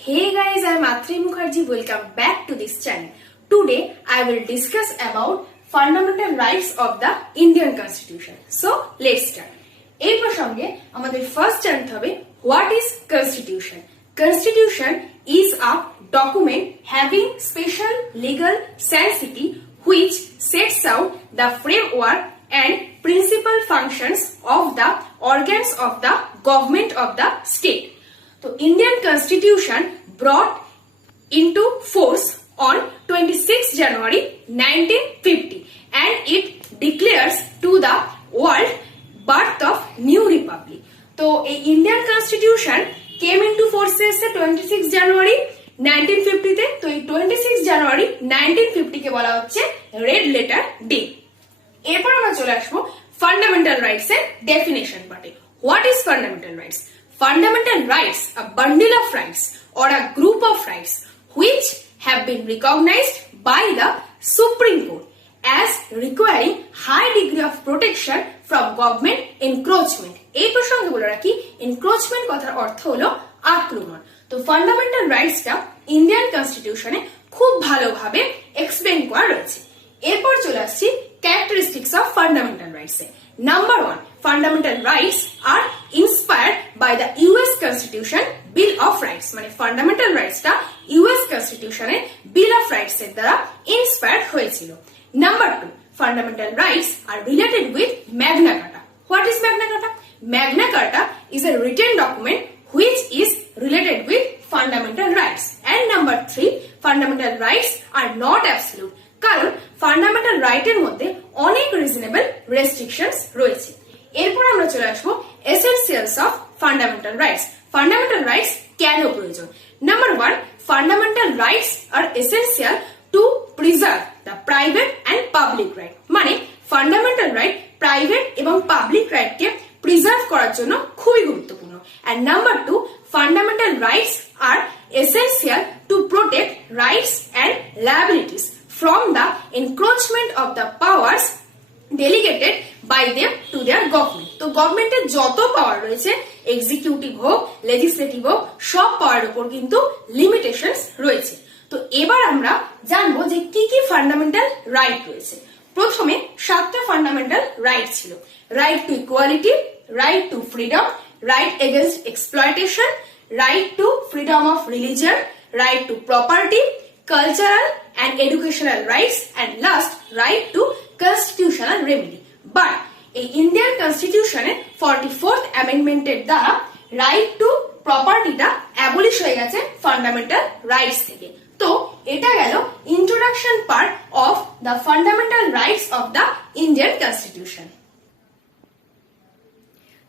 Hey guys, I am Atri Mukherjee. Welcome back to this channel. Today I will discuss about fundamental rights of the Indian Constitution. So let's start. এই প্রসঙ্গে আমাদের first জানতে হবে what is Constitution. Constitution is a document having special legal sanctity which sets out the framework and principal functions of the organs of the government of the state. So Indian Constitution brought into force on 26 January 1950 and it declares to the world birth of new republic. So Indian Constitution came into force 26 January 1950 তে। তো এই 26 জানুয়ারি 1950 কে বলা হচ্ছে red letter day. এরপর আমরা চলে আসবো fundamental rights এর ডেফিনেশন পার্টে। What is fundamental rights? Fundamental rights, a bundle of rights or a group of rights which have been recognized by the Supreme Court as requiring high degree of protection from government encroachment. এই প্রসঙ্গে বলে রাখি encroachment কথার অর্থ হলো আক্রমণ। তো fundamental রাইটসটা Indian কনস্টিটিউশনে খুব ভালোভাবে এক্সপ্লেইন করা রয়েছে। এরপর চলে আসছি characteristics of fundamental rights. Number 1, fundamental rights are inspired by the US Constitution Bill of Rights. মানে fundamental rights টা US Constitution এর Bill of Rights এর দ্বারা inspired হয়েছিল। Number 2, fundamental rights are related with Magna Carta. What is Magna Carta? Magna Carta is a written document which is related with fundamental rights. And number 3, fundamental rights are not absolute. কারণ fundamental রাইটের মধ্যে অনেক reasonable restrictions রয়েছে। এরপর আমরা চলে আসবো essentials of fundamental rights. Fundamental rights কেন প্রয়োজন? Number 1, fundamental rights are essential to preserve the private and public right. মানে ফান্ডামেন্টাল রাইট প্রাইভেট এবং পাবলিক রাইটকে প্রিজার্ভ করার জন্য খুবই গুরুত্বপূর্ণ। And number 2, fundamental rights are essential to protect rights and liabilities from the encroachment of the powers delegated by them to their government. তো গভর্নমেন্টের যত পাওয়ার রয়েছে, এক্সিকিউটিভ হোক, লেজিসলেটিভ হোক, সব পাওয়ার উপর কিন্তু লিমিটেশনস রয়েছে। তো এবার আমরা জানবো যে কি কি ফান্ডামেন্টাল রাইট রয়েছে। প্রথমে 7টা ফান্ডামেন্টাল রাইট ছিল। Right to equality, right two freedom, right against exploitation, right two freedom of religion, right two property, cultural and educational rights, and last right to constitutional remedy. But এই Indian কনস্টিটিউশনের 44th অ্যামেন্ডমেন্টের দ্বারা right two প্রপার্টিটা abolish হয়ে গেছে fundamental rights থেকে। তো এটা গেল introduction part of the fundamental rights of the Indian constitution.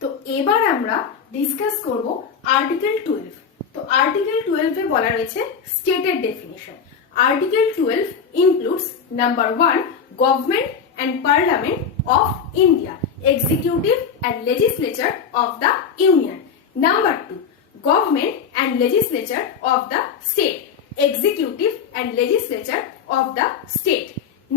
তো এবার আমরা ডিসকাস করব আর্টিকেল 12। তো আর্টিকেল 12 এ বলা রয়েছে স্টেটের definition. Article 12 includes number 1, government and parliament of India, executive and legislature of the union. Number 2, government and legislature of the state, executive and legislature of the state.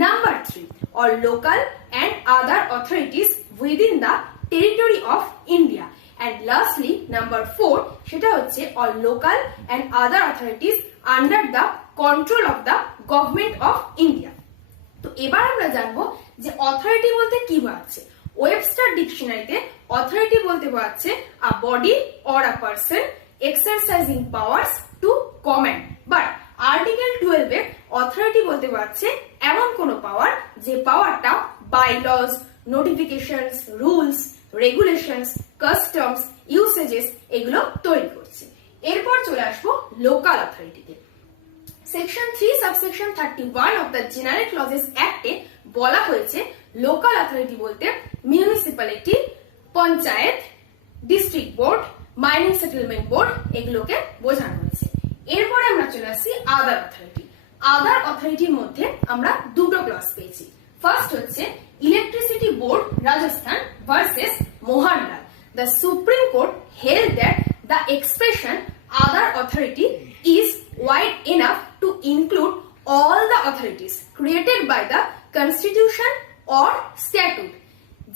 Number 3, all local and other authorities within the territory of India. And lastly, number 4, সেটা হচ্ছে all local and other authorities under the control of the government of India. তো এবার আমরা জানবো যে authority বলতে কি বোঝাচ্ছে। ওয়েবস্টার ডিকশনারিতে অথরিটি বলতে বোঝাচ্ছে a body or a person exercising powers to command. But article 12 এ অথরিটি বলতে বোঝাচ্ছে এমন কোন পাওয়ার যে পাওয়ারটা bylaws, notifications, rules, regulations, customs, usages এগুলো তৈরি করছে। এরপর চলে আসবো লোকাল অথরিটিতে। Section 3 subsection 31 of the general clauses অ্যাক্টে বলা হয়েছে লোকাল অথরিটি বলতে municipality, panchayat, district board, mining settlement board এগুলোকে বোঝানো হয়েছে। এরপরে আমরা চলে আসছি আদার অথরিটি। আদার অথরিটির মধ্যে আমরা দুটো ক্লজ পেয়েছি। ফার্স্ট হচ্ছে electricity board Rajasthan versus Mohanlal. The Supreme Court held that the expression other authority is wide enough to include all the authorities created by the constitution or statute,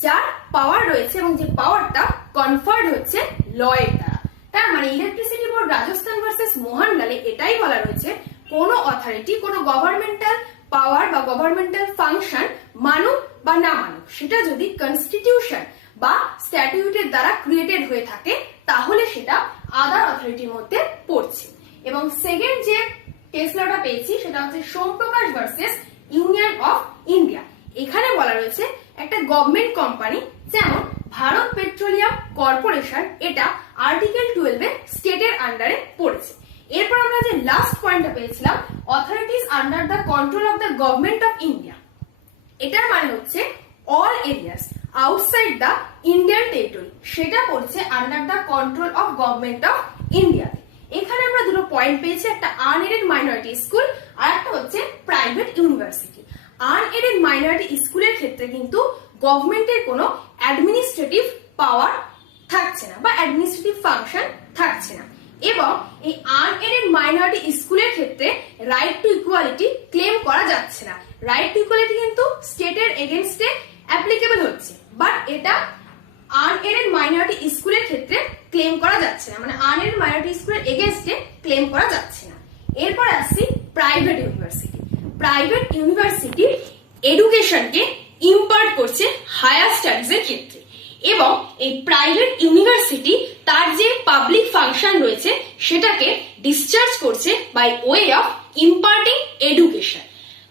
যার পাওয়ার রয়েছে এবং যে পাওয়ারটা কনফার্ড হচ্ছে ল এর দ্বারা। তার মানে ইলেকট্রিসিটি বোর্ড রাজস্থান ভার্সেস মোহনলালে এটাই বলা রয়েছে কোনো অথরিটি কোনো গভর্নমেন্টাল পাওয়ার বা গভর্নমেন্টাল ফাংশন মানুক বা না মানুক সেটা যদি কনস্টিটিউশন বা স্ট্যাটিউটের দ্বারা ক্রিয়েটেড হয়ে থাকে তাহলে সেটা আদার অথরিটির মধ্যে পড়ছে। এবং সেকেন্ড যে কেস লটা পেয়েছি সেটা হচ্ছে Somprakash versus union of India. এখানে বলা রয়েছে একটা গভর্নমেন্ট কোম্পানি যেমন ভারত পেট্রোলিয়াম কর্পোরেশন, এটা আর্টিকেল 12 এ স্টেটের আন্ডারে পড়েছে। এরপর আমরা যে লাস্ট পয়েন্টটা পেয়েছিলাম authorities under the control of the government of India, এটার মানে হচ্ছে all areas outside the Indian territory, সেটা পড়ছে under the control of government of India. এখানে আমরা দুটো পয়েন্ট পেয়েছি, একটা আনএডেড মাইনরিটি স্কুল আর একটা হচ্ছে প্রাইভেট ইউনিভার্সিটি। আনএডেড মাইনরিটি স্কুলের ক্ষেত্রে কিন্তু গভর্নমেন্টের কোনো অ্যাডমিনিস্ট্রেটিভ পাওয়ার থাকছে না বা অ্যাডমিনিস্ট্রেটিভ ফাংশন থাকছে না, এবং এই আনএডেড মাইনরিটি স্কুলের ক্ষেত্রে রাইট টু ইকুয়ালিটি ক্লেম করা যাচ্ছে না। রাইট টু ইকুয়ালিটি কিন্তু স্টেটের এগেনস্টে অ্যাপ্লিকেবল হচ্ছে, বাট এটা আনএডেড মাইনরিটি স্কুলের ক্ষেত্রে ক্লেম করা যাচ্ছে না, মানে আনএডেড মাইনরিটি স্কুলের এগেনস্টে ক্লেম করা যাচ্ছে না। এরপর আসছি প্রাইভেট ইউনিভার্সিটি। প্রাইভেট ইউনিভার্সিটি এডুকেশনকে ইম্পার্ট করছে হায়ার স্টাডিজ এর ক্ষেত্রে, এবং এই প্রাইভেট ইউনিভার্সিটি তার যে পাবলিক ফাংশন রয়েছে সেটাকে ডিসচার্জ করছে by way of imparting education.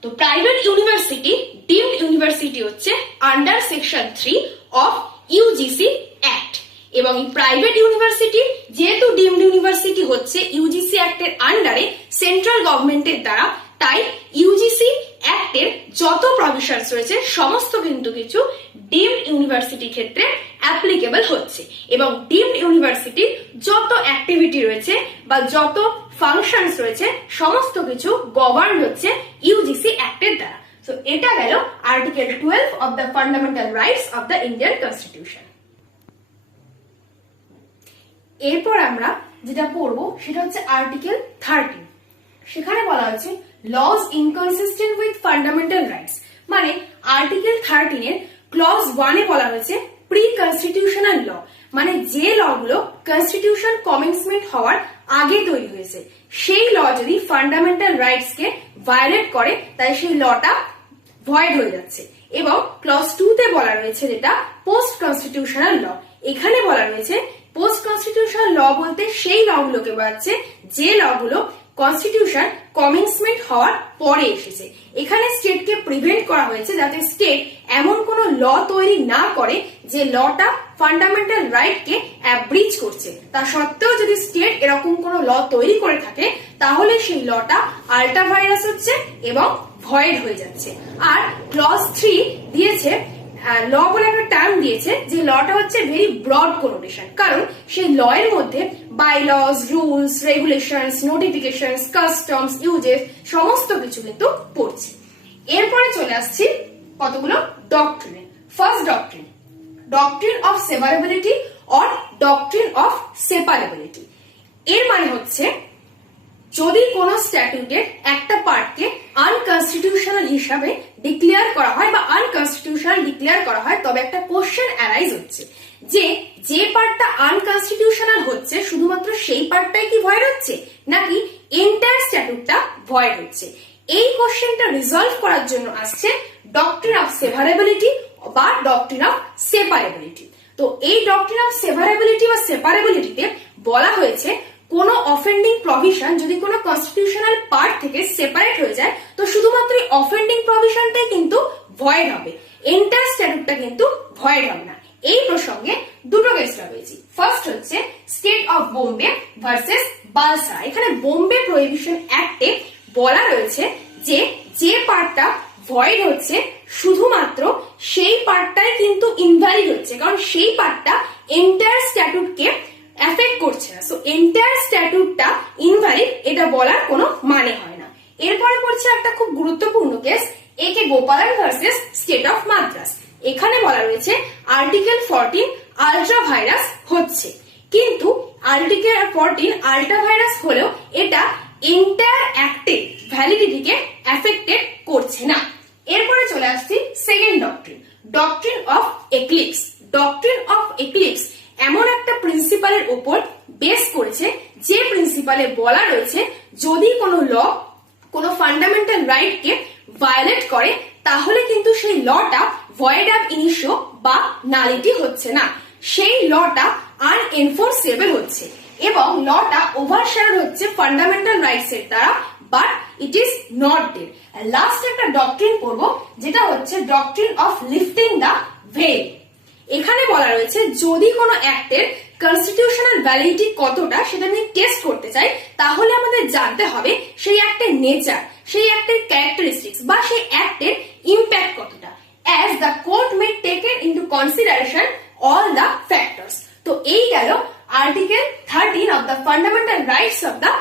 তো প্রাইভেট ইউনিভার্সিটি ডিমড ইউনিভার্সিটি হচ্ছে under section 3 of UGC act, এবং এই প্রাইভেট ইউনিভার্সিটি যেহেতু ডিমড ইউনিভার্সিটি হচ্ছে ইউজিসি অ্যাক্টের আন্ডারে সেন্ট্রাল গভর্নমেন্টের দ্বারা, তাই ইউজিসি অ্যাক্টের যত প্রভিশনস রয়েছে সমস্ত কিন্তু কিছু ডিমড ইউনিভার্সিটির ক্ষেত্রে অ্যাপ্লিকেবল হচ্ছে, এবং ডিমড ইউনিভার্সিটির যত অ্যাক্টিভিটি রয়েছে বা যত ফাংশনস রয়েছে সমস্ত কিছু গভর্ন হচ্ছে ইউজিসি অ্যাক্টের দ্বারা। সো এটা গেল article 12 of the fundamental rights of the Indian constitution. এরপর আমরা যেটা পড়বো সেটা হচ্ছে আর্টিকেল 13। সেখানে বলা হচ্ছে laws inconsistent with fundamental rights, মানে আর্টিকেল 13 এর ক্লজ 1 এ বলা হয়েছে প্রি কনস্টিটিউশনাল ল, মানে যে লগুলো কনস্টিটিউশন কমেন্সমেন্ট হওয়ার আগে তৈরি হয়েছে সেই ল যদি ফান্ডামেন্টাল রাইটস কে ভায়োলেট করে তাই সেই লটা ভয়েড হয়ে যাচ্ছে। এবং ক্লজ 2 তে বলা রয়েছে যেটা পোস্ট কনস্টিটিউশনাল ল, এখানে বলা রয়েছে পোস্ট কনস্টিটিউশনাল ল বলতে সেই লগুলোকে বোঝাচ্ছে যে লগুলো কনস্টিটিউশন কমেন্সমেন্ট হওয়ার পরে এসেছে। এখানে স্টেটকে প্রিভেন্ট করা হয়েছে যাতে স্টেট এমন কোন ল তৈরি না করে যে লটা ফান্ডামেন্টাল রাইট কে ব্রিচ করছে। তা সত্ত্বেও যদি স্টেট এরকম কোন ল তৈরি করে থাকে তাহলে সেই লটা আল্টা ভাইরাস হচ্ছে এবং ভয়েড হয়ে যাচ্ছে। আর ক্লজ 3 দিয়েছে ল বলে একটা টার্ম দিয়েছে যে লটা হচ্ছে ভেরি ব্রড কোনোটেশন, কারণ সেই ল এর মধ্যে bylaws, rules, regulations, notifications, customs, usages সমস্ত কিছু কিন্তু পড়ছে। এরপরে চলে আসছি কতগুলো doctrine. First doctrine, doctrine of severability or doctrine of separability. এর মানে হচ্ছে যদি কোন স্ট্যাটিউটের একটা পার্টকে আনকনস্টিটিউশনাল হিসাবে ডিক্লেয়ার করা হয় বা আনকনস্টিটিউশনাল ডিক্লেয়ার করা হয় তবে একটা কোশ্চেন অ্যারাইজ হচ্ছে যে পার্টটা আনকনস্টিটিউশনাল হচ্ছে শুধুমাত্র সেই পার্টটাই কি ভয়েড হচ্ছে নাকি এন্টায়ার স্ট্যাটিউটটা ভয়েড হচ্ছে। এই কোশ্চেনটা রিজলভ করার জন্য আসছে ডক্ট্রিন অফ সেভারেবিলিটি বা ডক্ট্রিন অফ সেপারেবিলিটি। তো এই ডক্ট্রিন অফ সেভারেবিলিটি বা সেপারেবিলিটিতে বলা হয়েছে কোন অফেন্ডিং প্রভিশন যদি কোন কনস্টিটিউশনাল পার্ট থেকে সেপারেট হয়ে যায় তো শুধুমাত্র অফেন্ডিং প্রভিশনটাই কিন্তু ভয়েড হবে, এন্টায়ার স্ট্যাটিউটটা কিন্তু ভয়েড হবে না। এই প্রসঙ্গে দুটো কেস রয়েছে। ফার্স্ট হচ্ছে state of Bombay versus balsa. এখানে বোম্বে প্রহিবিশন অ্যাক্টে বলা রয়েছে যে পার্টটা ভয়েড হচ্ছে শুধুমাত্র সেই পার্টটাই কিন্তু ইনভ্যালিড হচ্ছে, কারণ সেই পার্টটা এন্টায়ার স্ট্যাটিউটকে এফেক্ট করছে না। সো এন্টায়ার স্ট্যাটিউটটা ইনভ্যালিড এটা বলার কোনো মানে হয় না। এরপরে পড়ছে একটা খুব গুরুত্বপূর্ণ কেস একে গোপালন ভার্সেস স্টেট অফ মাদ্রাস। এখানে বলা রয়েছে আর্টিকেল 14 আল্ট্রা ভাইরাস হচ্ছে, কিন্তু আর্টিকেল 14 আল্ট্রা ভাইরাস হলেও এটা এন্টায়ার অ্যাক্টের ভ্যালিডিটিকে এফেক্টেড করছে না। এরপরে চলে আসছি second doctrine, doctrine of eclipse. Doctrine of eclipse এমন একটা প্রিন্সিপালের উপর বেস করেছে যে প্রিন্সিপালে বলা রয়েছে যদি কোনো ল কোনো ফান্ডামেন্টাল রাইট কে ভায়োলেট করে তাহলে কিন্তু সেই লটা ভয়েড আব ইনিশিও বা নালিটি হচ্ছে না, সেই লটা আনএনফোর্সেবল হচ্ছে এবং লটা ওভারশ্যাডো হচ্ছে ফান্ডামেন্টাল রাইটস এর দ্বারা, but it is not dead. Last একটা ডক্ট্রিন পড়বো যেটা হচ্ছে ডক্ট্রিন অফ লিফটিং দা ভেল। এখানে বলা রয়েছে যদি কোনো অ্যাক্টের কনস্টিটিউশনাল ভ্যালিডিটি কতটা সেটা নিয়ে টেস্ট করতে চাই তাহলে আমাদের জানতে হবে সেই অ্যাক্টের নেচার, সেই অ্যাক্টের ক্যারেক্টারিস্টিক্স বা সেই অ্যাক্টের ইম্প্যাক্ট কতটা, as the court May taken into consideration all the factors. তো এই গেল article 13 of the fundamental rights of the.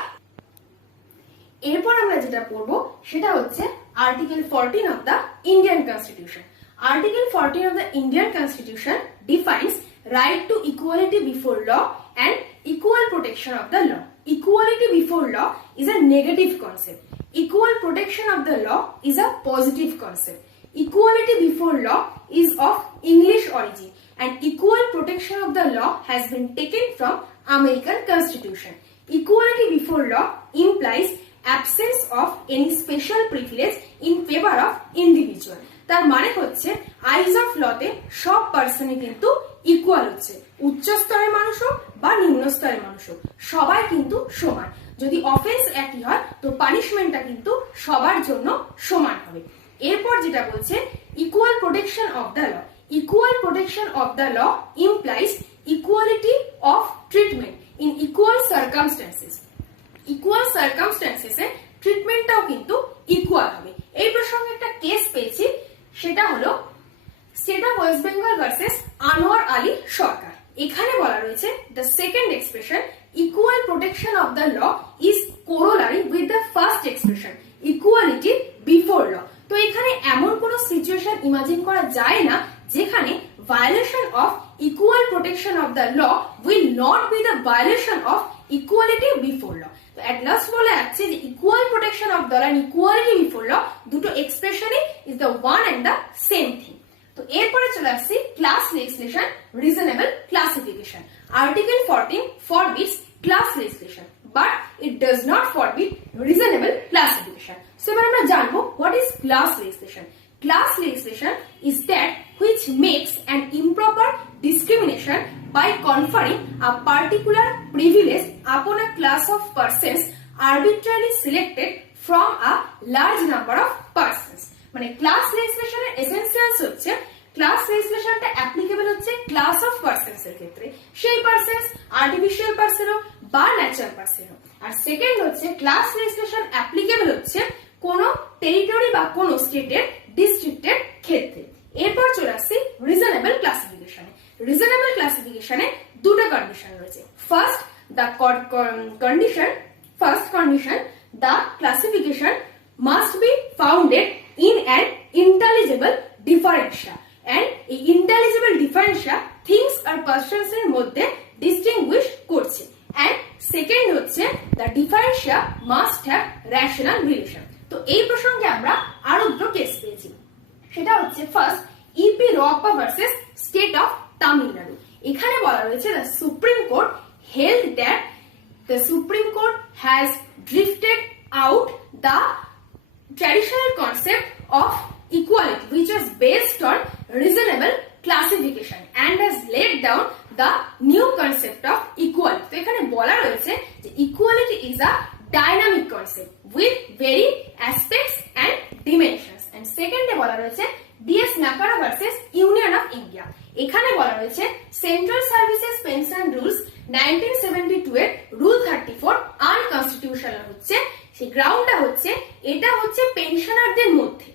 এরপর আমরা যেটা পড়বো সেটা হচ্ছে article 14 of the Indian constitution. Article 14 of the Indian Constitution defines right to equality before law and equal protection of the law. Equality before law is a negative concept. Equal protection of the law is a positive concept. Equality before law is of English origin and equal protection of the law has been taken from American Constitution. Equality before law implies absence of any special privilege in favor of individual. তার মানে হচ্ছে আইজ of লতে সব পার্সনই কিন্তু equal হচ্ছে, উচ্চ স্তরের মানুষ হোক বা নিম্ন স্তরের মানুষ হোক সবাই কিন্তু সমান। যদি অফেন্স একই হয় তো পানিশমেন্টটা কিন্তু সবার জন্য সমান হবে। এরপর যেটা বলছে equal protection of the law. Equal protection of the law implies equality of treatment in equal circumstances. Equal সার্কামস্ট্যান্সেসে ট্রিটমেন্টটাও কিন্তু ইকুয়াল হবে। এই প্রসঙ্গে একটা কেস পেয়েছি, সেটা হলো state of West Bengal versus Anwar Ali Sarkar. এখানে বলা রয়েছে the second expression equal protection of the law is corollary with the first expression equality before law. তো এখানে এমন কোন সিচুয়েশন ইমাজিন করা যায় না যেখানে violation of equal protection of the law will not be the violation of equality before law. তো at last বলা যাচ্ছে যে equal protection of the law and equality before law দুটো এক্সপ্রেশনই is the one and the same thing. তো এরপরে চলে আসছি class legislation reasonable classification. Article 14 forbids class legislation but it does not forbid reasonable classification. So এবার আমরা জানবো what is class legislation. Class legislation is that which makes an improper discrimination by conferring a particular privilege upon a class of persons arbitrarily selected from a large number of persons. মানে class লেজিসলেশনের essentials হচ্ছে class লেজিসলেশনটা applicable হচ্ছে class of persons এর ক্ষেত্রে, সেই persons artificial person হোক বা natural person হোক। আর second হচ্ছে ক্লাস লেজিসলেশন অ্যাপ্লিকেবল হচ্ছে কোন টেরিটরি বা কোন স্টেটের ডিস্ট্রিক্টের ক্ষেত্রে। এরপর চলে আসছি রিজনেবল ক্লাসিফিকেশনে। রিজনেবল ক্লাসিফিকেশনে দুটো কন্ডিশন রয়েছে। First condition the classification must be founded in an intelligible differentia and এই intelligible differentia things or persons এর মধ্যে distinguish করছে। and second হচ্ছে the differentia must have rational relation। তো এই প্রসঙ্গে আমরা আরো দুটো কেস পেয়েছি, সেটা হচ্ছে first EP Royappa versus state of Tamil Nadu. এখানে বলা রয়েছে the Supreme Court held that the Supreme Court has drifted out the traditional concept of equality which was based on reasonable classification and has laid down the new concept of equality। তো এখানে বলা রয়েছে যে equality is a dynamic concept with varying aspects and dimensions। and second এ বলা রয়েছে DS Nakara versus Union of India। এখানে বলা রয়েছে সেন্ট্রাল সার্ভিসেস পেনশন রুলস 1972 এর রুল 34 আনকনস্টিটিউশনাল হচ্ছে। সেই গ্রাউন্ডটা হচ্ছে এটা হচ্ছে পেনশনারদের মধ্যে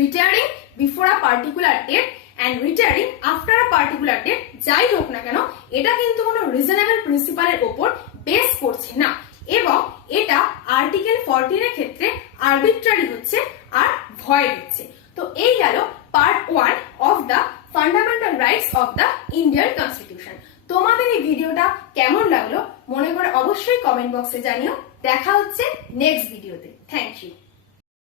retiring before a particular date and retiring after a particular date যাই হোক না কেন এটা কিন্তু কোনো রিজনেবল প্রিন্সিপালের উপর বেস করছে না এবং এটা আর্টিকেল 14 এর ক্ষেত্রে আরবিট্রারি হচ্ছে আর ভয়েড হচ্ছে। তো এই গেল part 1 of the fundamental rights of the Indian constitution. তোমাদের এই ভিডিওটা কেমন লাগলো মনে করে অবশ্যই কমেন্ট বক্সে জানিও। দেখা হচ্ছে নেক্সট ভিডিওতে। Thank you.